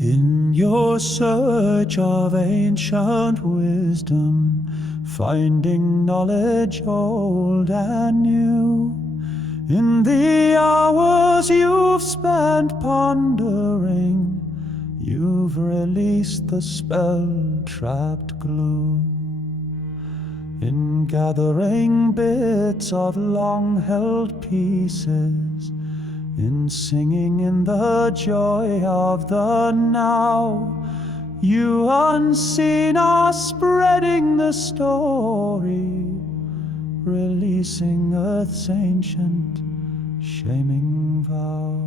In your search of ancient wisdom, finding knowledge old and new, in the hours you've spent pondering, you've released the spell-trapped glue. In gathering bits of long-held pieces, in singing in the joy of the now, you unseen are spreading the story, releasing Earth's ancient shaming vow.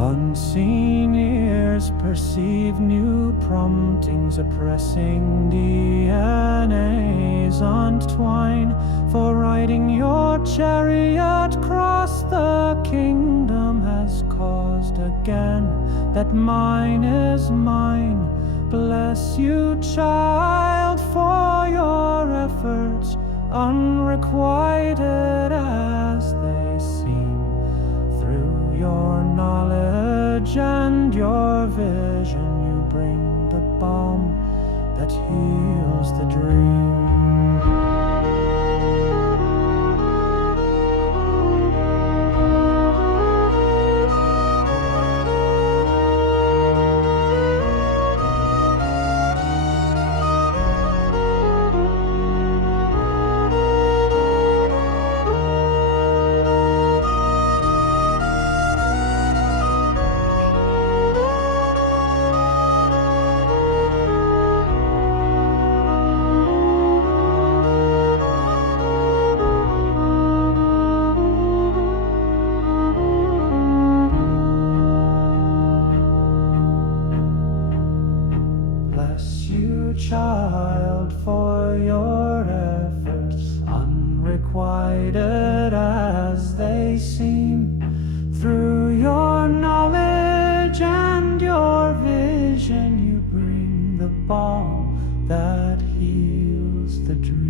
Unseen ears perceive new promptings, oppressing DNAs untwine. For riding your chariot across the kingdom has caused again that mine is mine. Bless you, child, for your efforts, unrequited as they seem. Through your knowledge and your vision, you bring the balm that heals the dream. Child, for your efforts, unrequited as they seem. Through your knowledge and your vision, you bring the balm that heals the dream.